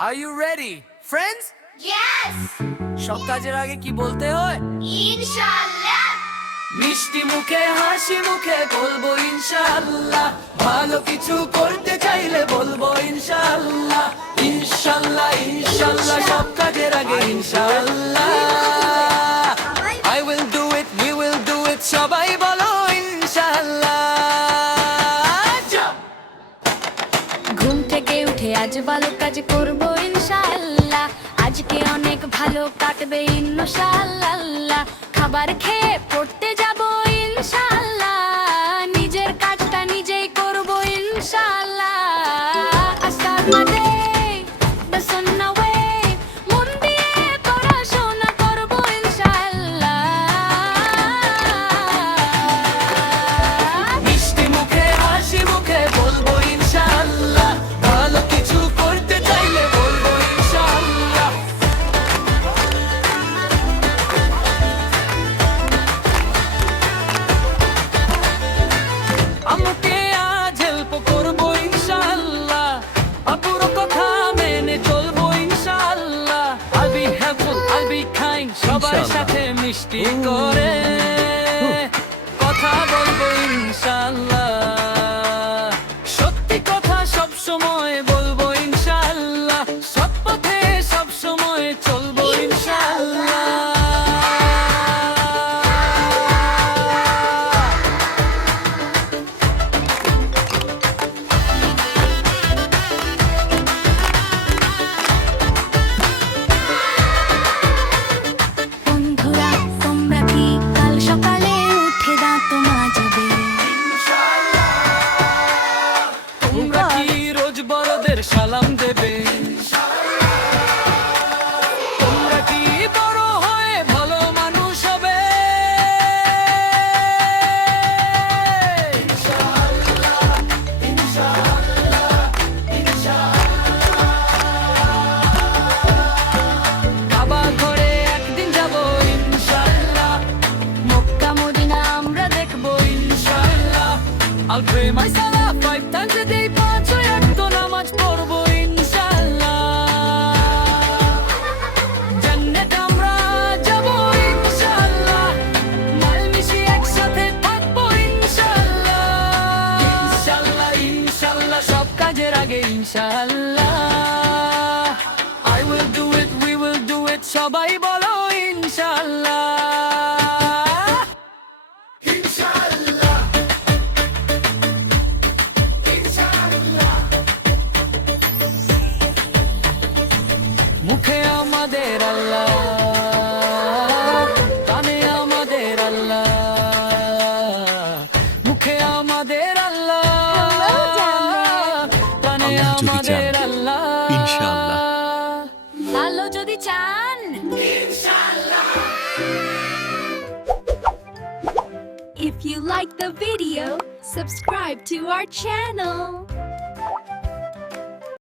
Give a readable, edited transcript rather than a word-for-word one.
Are you ready, friends? Yes! সব কাজের আগে কি বলতে হয়? ইনশাআল্লাহ! মিষ্টি মুখে হাসি মুখে বলবো ইনশাআল্লাহ। ভালো কিছু করতে চাইলে বলবো ইনশাআল্লাহ। ইনশাআল্লাহ ইনশাআল্লাহ সব কাজের আগে ইনশাআল্লাহ। I will do it, we will do it, সবাই বলো ইনশাআল্লাহ। ঘুম থেকে উঠে আজ ভালো কাজ করব ইনশাআল্লাহ। আজকে অনেক ভালো কাটবে ইনশাআল্লাহ। খাবার খেয়ে পড়তে যাব ইনশাআল্লাহ। নিজের কাজটা নিজেই করব ইনশাআল্লাহ। I start my day, the sun away, মন দিয়ে পড়াশোনা করব ইনশাআল্লাহ। মিষ্টি মুখে হাসি মুখে বলবো ইনশাআল্লাহ। ভালো কিছু করতে চাইলে বলবো ইনশাআল্লাহ। আমাকে আজ হেল্প করবো ইনশাআল্লাহ। আপুর কথা মেনে চলবো ইনশাআল্লাহ। I'll be helpful, I'll be kind, সবার সাথে মিষ্টি করে কথা বলবো ইনশাআল্লাহ। সত্যি কথা সব সময় বলবো ইনশাআল্লাহ। সৎ পথে সব সময় চলবো ইনশাআল্লাহ। বন্ধুরা তোমরা কি কাল সকালে উঠে দাঁত মাজবে? তোমরা কি রোজ বড়দের সালাম দেবে? তোমরা কি বড় হয়ে ভালো মানুষ হবে? কাবা ঘরে একদিন যাব ইনশাআল্লাহ। মক্কা মদিনা আমরা দেখবো ইনশাআল্লাহ। I'll pray my salah 5 times a day, 5 ওয়াক্ত নামাজ পড়বো ইনশাআল্লাহ। জান্নাতে আমরা যাবো ইনশাআল্লাহ। মিলেমিশে একসাথে থাকবো ইনশাআল্লাহ। ইনশাআল্লাহ ইনশাআল্লাহ সব কাজের আগে ইনশাআল্লাহ। I will do it, we will do it, সবাই বলো ইনশাআল্লাহ। মুখে আমাদের আল্লাহ, কানে আমাদের আল্লাহ। মুখে আমাদের আল্লাহ, কানে আল্লাহ যদি চান, আমাদের আল্লাহ। ইনশাআল্লাহ। ভালো যদি চান If you like the video, subscribe to our channel.